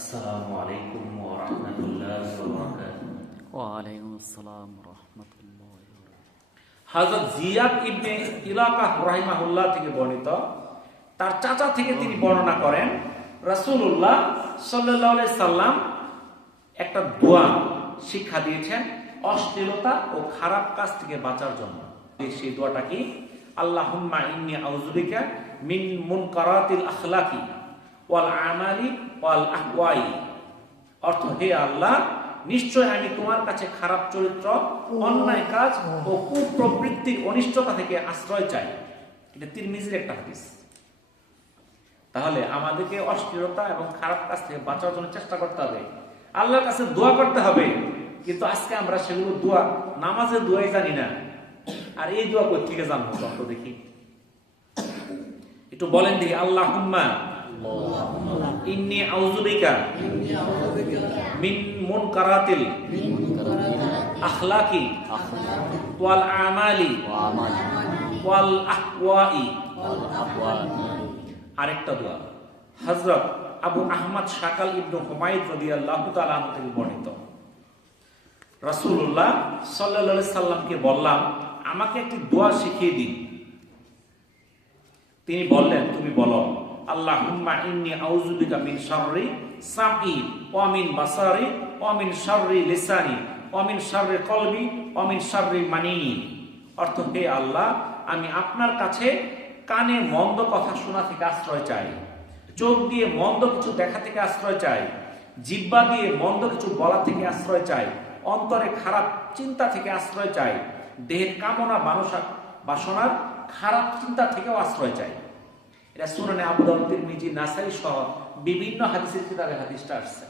আসসালামু আলাইকুম ওয়া রাহমাতুল্লাহি ওয়া বারাকাতুহু। ওয়ালাইকুম আসসালাম রহমতুল্লাহ হযরত জিয়াদ ইবনে ইলাকাহ রাহিমাহুল্লাহ থেকে বর্ণিত তার চাচা থেকে তিনি বর্ণনা করেন রাসূলুল্লাহ সাল্লাল্লাহু আলাইহি সাল্লাম একটা দোয়া শিক্ষা দিয়েছেন অশ্লীলতা ও খারাপ কাজ থেকে বাঁচার জন্য। সেই দোয়াটা কি? আল্লাহুম্মা ইন্নী আউযুবিকা মিন মুনকারাতিল আখলাকি। ওয়াল আমালি ওয়াল আহওয়াই। অর্থ হে আল্লাহ নিশ্চয় আমি তোমার কাছে খারাপ চরিত্র অন্যায় কাজ ও কুপ্রবৃত্তির অনিষ্টতা থেকে আশ্রয় চাই। এটা তিরমিজির একটা হাদিস। তাহলে আমাদেরকে অস্থিরতা এবং খারাপ কাজ থেকে বাঁচার জন্য চেষ্টা করতে হবে। আল্লাহর কাছে দোয়া করতে হবে। কিন্তু আজকে আমরা সেগুলো দোয়া নামাজের দোয়াই জানি না। আর এই দোয়া কোথা থেকে জানব দেখি। একটু বলেন দেখি আল্লাহ হুম্মা ইন্নি আউজুবিকা মিন মুনকারাতিল আখলাকি ওয়াল আমালি। ওয়াল আহওয়াই। আরেকটা দোয়া। হযরত আবু আহমদ শাকাল ইবনু হুমায়দ রাদিয়াল্লাহু তাআলা থেকে বর্ণিত। রাসূলুল্লাহ সাল্লাল্লাহু আলাইহি সাল্লামকে বললাম আমাকে একটি দোয়া শিখিয়ে দিন। তিনি বললেন তুমি বলো। আল্লাহুম্মা ইন্নী আউযুবিকা মিন শাররি সামঈ, ওয়া মিন বাসারি, ওয়া মিন শাররি লিসানি, ওয়া মিন শাররি কলবি, ওয়া মিন শাররি মানি। অর্থ, হে আল্লাহ, আমি আপনার কাছে কানে মন্দ কথা শোনা থেকে আশ্রয় চাই, চোখ দিয়ে মন্দ কিছু দেখা থেকে আশ্রয় চাই, জিব্বা দিয়ে মন্দ কিছু বলা থেকে আশ্রয় চাই, অন্তরে খারাপ চিন্তা থেকে আশ্রয় চাই, দেহের কামনা মানসা বাসনার খারাপ চিন্তা থেকেও আশ্রয় চাই। এটা সুনানে আবু দাউদ তিরমিজি নাসাই সহ বিভিন্ন হাদিসের কিতাবে হাদিসটা আসছে।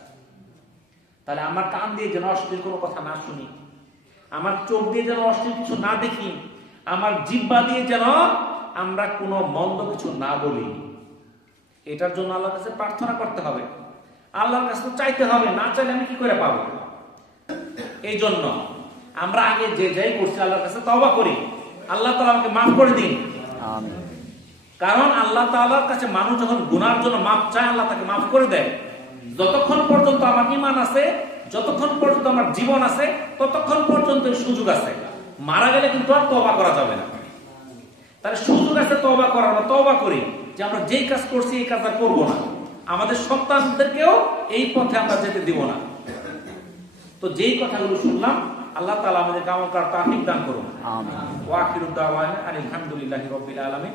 তাহলে আমার কান দিয়ে যেন অশ্লীল কোনো কথা না শুনি, আমার চোখ দিয়ে যেন অশ্লীল কিছু না দেখি, আমার জিব্বা দিয়ে যেন আমরা কোনো মন্দ কিছু না বলি। এটার জন্য আল্লাহর কাছে প্রার্থনা করতে হবে। আল্লাহর কাছে চাইতে হবে, না চাইলে আমি কি করে পাবো? এই জন্য আমরা আগে যে যাই করছি, আল্লাহর কাছে তওবা করি। আল্লাহ তাআলা আমাকে মাফ করে দিন। আমিন। কারণ আল্লাহ তাআলার কাছে মানুষ যখন গুনার জন্য মাফ চায় আল্লাহ তাকে মাফ করে দেয়। যতক্ষণ পর্যন্ত আমার ইমান আছে যতক্ষণ পর্যন্ত আমার জীবন আছে ততক্ষণ পর্যন্ত সুযোগ আছে। মারা গেলে কিন্তু আর তবা করা যাবে না। তাহলে সুযোগ আছে তওবা করার আমরা তবা করি যে আমরা যেই কাজ করছি এই কাজটা করব না। আমাদের সন্তানদেরকেও এই পথে আমরা যেতে দিব না। তো যেই কথাগুলো শুনলাম আল্লাহ তাআলা আমাদের আমল করার তাফিক দান করুন। আমিন। ওয়াখিরুদ দাওয়ানা আলহামদুলিল্লাহি রাব্বিল আলামিন।